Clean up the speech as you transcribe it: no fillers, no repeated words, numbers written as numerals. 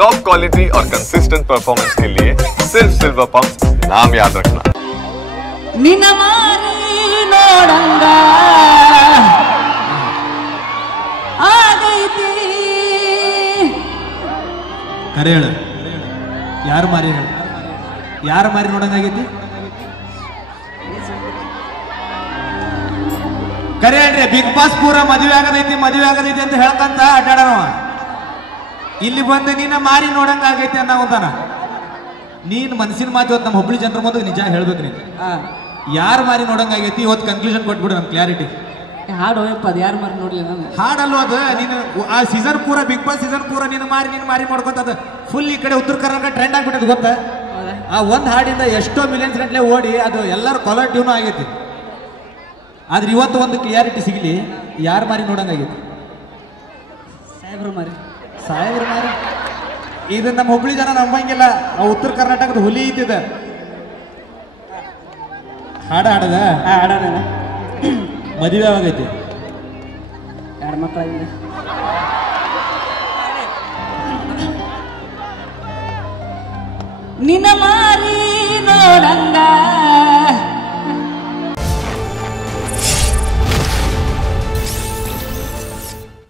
Top quality और consistent performance के लिए सिर्फ सिल्वर पंप नाम याद रखना। ಕರೆ ಹೇಳ ಯಾರು ಮಾರಿ ಹೇಳ ಯಾರು ಮಾರಿ ನೋಡಂಗಾಗೈತಿ ಕರೆ ಹೇಳ್ರಿ ಬಿಗ್ ಬಾಸ್ ಪೂರ ಮದುವೆ ಆಗದೈತಿ ಅಂತ ಹೇಳ್ಕಂತ ಅಡ್ಡಾಡವ ಇಲ್ಲಿ ಬಂದು ನೀನ ಮಾರಿ ನೋಡಂಗಾಗೈತಿ ಅನ್ನೋಂತಾನ ನೀನ್ ಮನಸ್ಸಿನ ಮಾತು ಇವತ್ತು ನಮ್ಮ ಹುಬ್ಳಿ ಜನರ ಮುಂದೆ ನಿಜ ಹೇಳ್ಬೇಕು ನೀನು ಯಾರು ಮಾರಿ ನೋಡಂಗಾಗೈತಿ ಇವತ್ತು ಕನ್ಕ್ಲೂಷನ್ ಕೊಟ್ಬಿಡು ನಮ್ ಕ್ಲಾರಿಟಿ ಹಾಡು ಹೋಯಪ್ಪ ಅದು ಯಾರು ಮಾರಿ ನೋಡ್ಲಿ ನಾನು ಹಾಡಲ್ವ ಅದು ನೀನು ಆ ಸೀಸನ್ ಪೂರ ಬಿಗ್ ಬಾಸ್ ಸೀಸನ್ ಪೂರ ನೀನು ಮಾರಿ ಮಾಡ್ಕೊಂತದ ಫುಲ್ ಈ ಕಡೆ ಉತ್ತರ ಕರ್ನಾಟಕ ಟ್ರೆಂಡ್ ಆಗ್ಬಿಟ್ಟದ ಗೊತ್ತಾ ಆ ಒಂದ್ ಹಾಡಿಂದ ಎಷ್ಟೋ ಮಿಲಿಯನ್ಸ್ ಗಂಟ್ಲೆ ಓಡಿ ಅದು ಎಲ್ಲರೂ ಕಾಲರ್ ಟ್ಯೂನ್ ಆಗೈತಿ ಆದ್ರೆ ಇವತ್ತು ಒಂದು ಕ್ಲಿಯಾರಿಟಿ ಸಿಗಲಿ ಯಾರು ಮಾರಿ ನೋಡಂಗಾಗೈತಿ ಸಾಹೇಬ್ರು ಮಾರಿ ಇದು ನಮ್ಮ ಹುಬ್ಳಿ ಜನ ನಂಬಂಗಿಲ್ಲ ಆ ಉತ್ತರ ಕರ್ನಾಟಕದ ಹುಲಿ ಇದ್ದಿದ ಹಾಡದ ಮದುವೆ ಆಗೈತಿ ಎರಡು ಮಕ್ಕಳಾಗಿದೆ ನಿನ್ನ ಮಾರಿ ನೋಡಂಗ